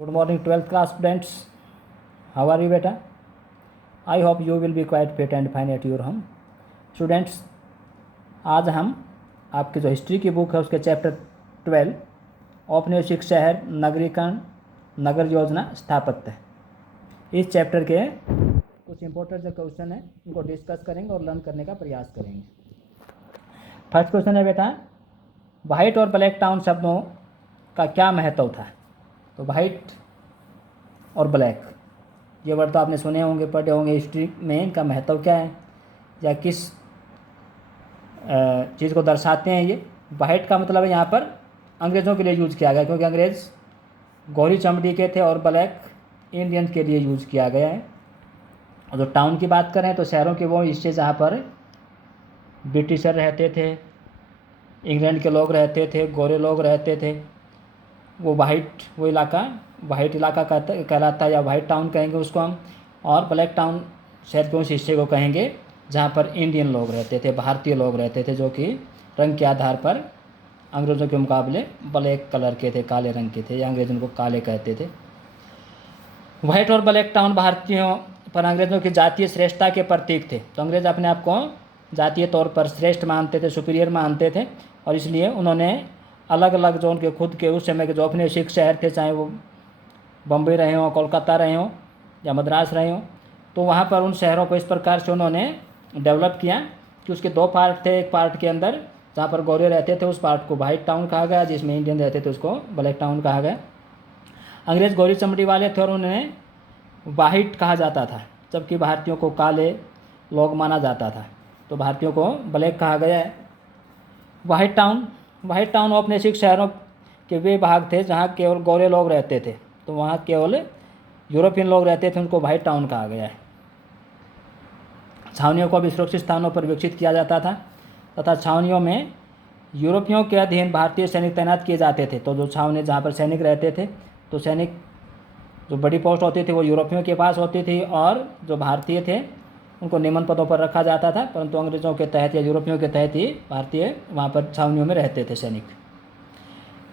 Good morning, 12th class students. How are you, beta? I hope you will be quite fit and fine at your home. Students, आज हम आपकी जो history की book है उसके chapter 12 औपनिवेशिक शहर नगरीकरण नगर योजना स्थापत्य, इस चैप्टर के कुछ इंपॉर्टेंट जो क्वेश्चन है उनको डिस्कस करेंगे और लर्न करने का प्रयास करेंगे। फर्स्ट क्वेश्चन है बेटा, वाइट और ब्लैक टाउन शब्दों का क्या महत्व था? तो वाइट और ब्लैक ये वर्ड तो आपने सुने होंगे, पढ़े होंगे हिस्ट्री में। इनका महत्व क्या है या किस चीज़ को दर्शाते हैं? ये वाइट का मतलब है यहाँ पर अंग्रेज़ों के लिए यूज़ किया गया, क्योंकि अंग्रेज़ गोरी चमड़ी के थे, और ब्लैक इंडियन के लिए यूज़ किया गया है। और जो टाउन की बात करें तो शहरों के वो हिस्से जहाँ पर ब्रिटिशर रहते थे, इंग्लैंड के लोग रहते थे, गोरे लोग रहते थे, वो वो इलाका वाइट इलाका कहलाता है, या वाइट टाउन कहेंगे उसको हम। और ब्लैक टाउन शहर के उस हिस्से को कहेंगे जहाँ पर इंडियन लोग रहते थे, भारतीय लोग रहते थे, जो कि रंग के आधार पर अंग्रेज़ों के मुकाबले ब्लैक कलर के थे, काले रंग के थे, या अंग्रेज़ उनको काले कहते थे। वाइट और ब्लैक टाउन भारतीयों पर अंग्रेज़ों की जातीय श्रेष्ठता के प्रतीक थे। तो अंग्रेज़ अपने आप को जातीय तौर पर श्रेष्ठ मानते थे, सुपीरियर मानते थे, और इसलिए उन्होंने अलग अलग जो उनके खुद के उस समय के जो औपनिवेशिक शहर थे, चाहे वो बम्बई रहे हों, कोलकाता रहे हों या मद्रास रहे हों, तो वहाँ पर उन शहरों को इस प्रकार से उन्होंने डेवलप किया कि उसके दो पार्ट थे। एक पार्ट के अंदर जहाँ पर गोरे रहते थे उस पार्ट को वाइट टाउन कहा गया, जिसमें इंडियन रहते थे उसको ब्लैक टाउन कहा गया। अंग्रेज़ गोरी चमड़ी वाले थे और उन्हें वाइट कहा जाता था, जबकि भारतीयों को काले लोग माना जाता था, तो भारतीयों को ब्लैक कहा गया है। वाइट टाउन औपनिवेशिक शहरों के वे भाग थे जहाँ केवल गोरे लोग रहते थे, तो वहाँ केवल यूरोपियन लोग रहते थे, उनको वाइट टाउन कहा गया है। छावनियों को भी सुरक्षित स्थानों पर विकसित किया जाता था, तथा छावनियों में यूरोपियों के अधीन भारतीय सैनिक तैनात किए जाते थे। तो जो छावनी जहाँ पर सैनिक रहते थे, तो सैनिक जो बड़ी पोस्ट होती थी वो यूरोपियों के पास होती थी, और जो भारतीय थे उनको निम्न पदों पर रखा जाता था, परंतु अंग्रेज़ों के तहत या यूरोपियों के तहत ही भारतीय वहाँ पर छावनियों में रहते थे सैनिक।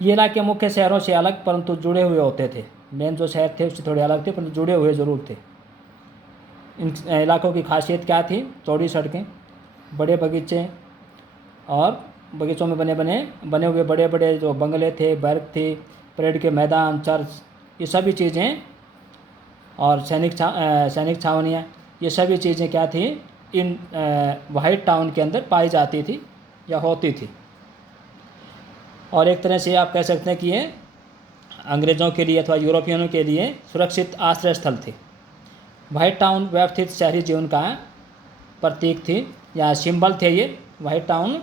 ये इलाके मुख्य शहरों से अलग परंतु जुड़े हुए होते थे। मेन जो शहर थे उससे थोड़े अलग थे, परंतु जुड़े हुए ज़रूर थे। इन इलाकों की खासियत क्या थी? चौड़ी सड़कें, बड़े बगीचे, और बगीचों में बने हुए बड़े बड़े जो बंगले थे, बर्ग थी, परेड के मैदान, चर्च, ये सभी चीज़ें, और सैनिक छावनियाँ, ये सभी चीज़ें क्या थी? इन वाइट टाउन के अंदर पाई जाती थी या होती थी। और एक तरह से आप कह सकते हैं कि ये अंग्रेज़ों के लिए अथवा यूरोपियनों के लिए सुरक्षित आश्रय स्थल थे। वाइट टाउन व्यवस्थित शहरी जीवन का प्रतीक थी या सिंबल थे। ये वाइट टाउन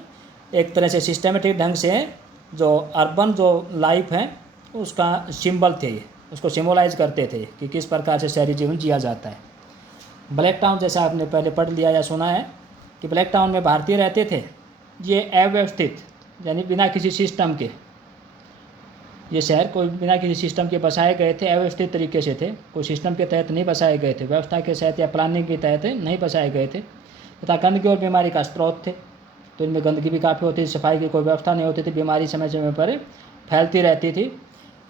एक तरह से सिस्टमेटिक ढंग से जो अर्बन जो लाइफ है उसका सिंबल थे, ये उसको सिम्बोलाइज करते थे कि किस प्रकार से शहरी जीवन जिया जाता है। ब्लैक टाउन जैसा आपने पहले पढ़ लिया या सुना है कि ब्लैक टाउन में भारतीय रहते थे। ये अव्यवस्थित, यानी बिना किसी सिस्टम के, ये शहर कोई बिना किसी सिस्टम के बसाए गए थे, अव्यवस्थित तरीके से थे, कोई सिस्टम के तहत नहीं बसाए गए थे, व्यवस्था के तहत या प्लानिंग के तहत नहीं बसाए गए थे, तथा गंदगी और बीमारी का स्रोत थे। तो इनमें गंदगी भी काफ़ी होती थी, सफाई की कोई व्यवस्था नहीं होती थी, बीमारी समय समय पर फैलती रहती थी।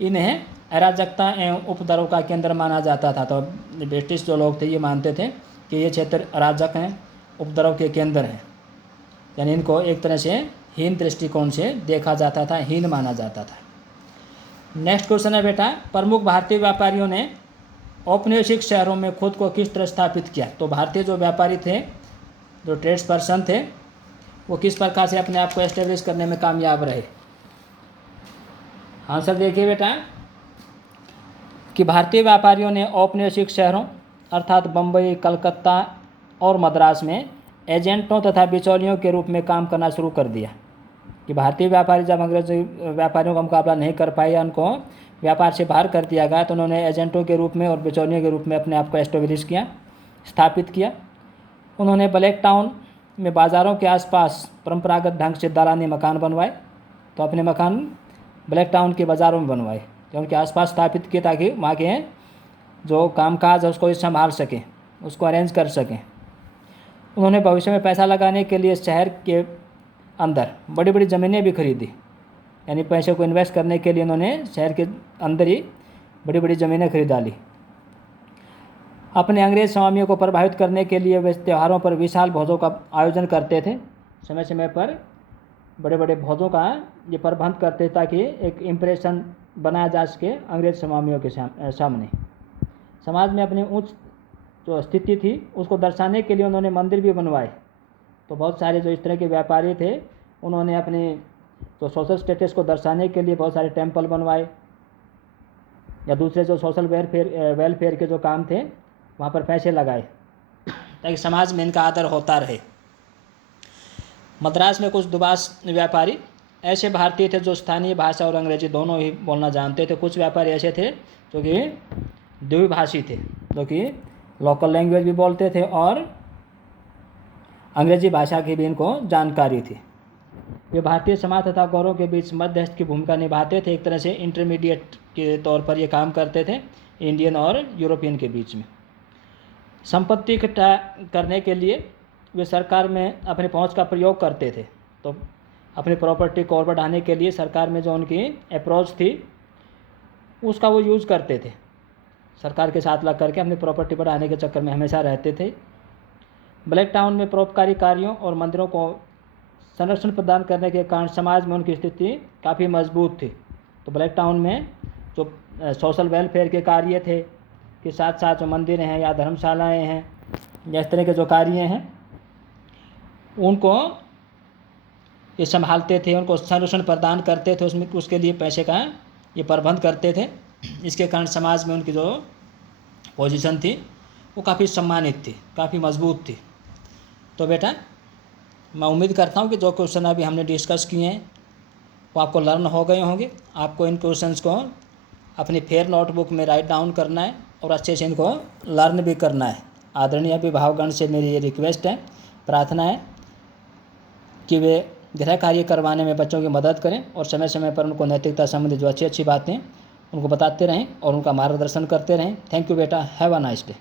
इन्हें अराजकता एवं उपद्रव का केंद्र माना जाता था। तो ब्रिटिश जो लोग थे ये मानते थे कि ये क्षेत्र अराजक हैं, उपद्रव के केंद्र हैं, यानी इनको एक तरह से हीन दृष्टिकोण से देखा जाता था, हीन माना जाता था। नेक्स्ट क्वेश्चन है बेटा, प्रमुख भारतीय व्यापारियों ने औपनिवेशिक शहरों में खुद को किस तरह स्थापित किया? तो भारतीय जो व्यापारी थे, जो ट्रेड्स पर्सन थे, वो किस प्रकार से अपने आप को एस्टेब्लिश करने में कामयाब रहे? आंसर देखिए बेटा कि भारतीय व्यापारियों ने औपनिवेशिक शहरों अर्थात बम्बई, कलकत्ता और मद्रास में एजेंटों तथा बिचौलियों के रूप में काम करना शुरू कर दिया। कि भारतीय व्यापारी जब अंग्रेजी व्यापारियों का मुकाबला नहीं कर पाए या उनको व्यापार से बाहर कर दिया गया, तो उन्होंने एजेंटों के रूप में और बिचौलियों के रूप में अपने आप को एस्टेब्लिश किया, स्थापित किया। उन्होंने ब्लैक टाउन में बाज़ारों के आसपास परंपरागत ढंग से दालानी मकान बनवाए। तो अपने मकान ब्लैक टाउन के बाज़ारों में बनवाए, जो उनके आसपास स्थापित किए, ताकि वहाँ के जो कामकाज है उसको संभाल सकें, उसको अरेंज कर सकें। उन्होंने भविष्य में पैसा लगाने के लिए शहर के अंदर बड़ी बड़ी ज़मीनें भी खरीदी, यानी पैसे को इन्वेस्ट करने के लिए उन्होंने शहर के अंदर ही बड़ी बड़ी ज़मीनें खरीद डाली। अपने अंग्रेज स्वामियों को प्रभावित करने के लिए वे त्योहारों पर विशाल भोजों का आयोजन करते थे। समय समय पर बड़े बड़े भोजों का ये प्रबंध करते ताकि एक इम्प्रेशन बनाया जा सके अंग्रेज स्वामियों के सामने। समाज में अपनी उच्च जो स्थिति थी उसको दर्शाने के लिए उन्होंने मंदिर भी बनवाए। तो बहुत सारे जो इस तरह के व्यापारी थे उन्होंने अपनी जो सोशल स्टेटस को दर्शाने के लिए बहुत सारे टेम्पल बनवाए या दूसरे जो सोशल वेलफेयर के जो काम थे वहाँ पर पैसे लगाए ताकि समाज में इनका आदर होता रहे। मद्रास में कुछ दुबास व्यापारी ऐसे भारतीय थे जो स्थानीय भाषा और अंग्रेजी दोनों ही बोलना जानते थे। कुछ व्यापारी ऐसे थे जो कि द्विभाषी थे, जो कि लोकल लैंग्वेज भी बोलते थे और अंग्रेजी भाषा की भी इनको जानकारी थी। वे भारतीय समाज तथा गौरव के बीच मध्यस्थ की भूमिका निभाते थे। एक तरह से इंटरमीडिएट के तौर पर ये काम करते थे इंडियन और यूरोपियन के बीच में। संपत्ति इकट्ठा करने के लिए वे सरकार में अपनी पहुंच का प्रयोग करते थे। तो अपनी प्रॉपर्टी को और बढ़ाने के लिए सरकार में जो उनकी अप्रोच थी उसका वो यूज़ करते थे। सरकार के साथ लग करके अपनी प्रॉपर्टी बढ़ाने के चक्कर में हमेशा रहते थे। ब्लैक टाउन में परोपकारी कार्यों और मंदिरों को संरक्षण प्रदान करने के कारण समाज में उनकी स्थिति काफ़ी मजबूत थी। तो ब्लैक टाउन में जो सोशल वेलफेयर के कार्य थे के साथ साथ जो मंदिर हैं या धर्मशालाएं हैं या इस तरह के जो कार्य हैं उनको ये संभालते थे, उनको संरक्षण प्रदान करते थे, उसमें उसके लिए पैसे का ये प्रबंध करते थे। इसके कारण समाज में उनकी जो पोजीशन थी वो काफ़ी सम्मानित थी, काफ़ी मजबूत थी। तो बेटा मैं उम्मीद करता हूँ कि जो क्वेश्चन अभी हमने डिस्कस किए हैं वो आपको लर्न हो गए होंगे। आपको इन क्वेश्चंस को अपनी फेयर नोटबुक में राइट डाउन करना है और अच्छे से इनको लर्न भी करना है। आदरणीय अभिभावकगण से मेरी ये रिक्वेस्ट है, प्रार्थना है कि वे गृह कार्य करवाने में बच्चों की मदद करें और समय समय पर उनको नैतिकता संबंधी जो अच्छी अच्छी बातें उनको बताते रहें और उनका मार्गदर्शन करते रहें। थैंक यू बेटा, हैव अ नाइस डे।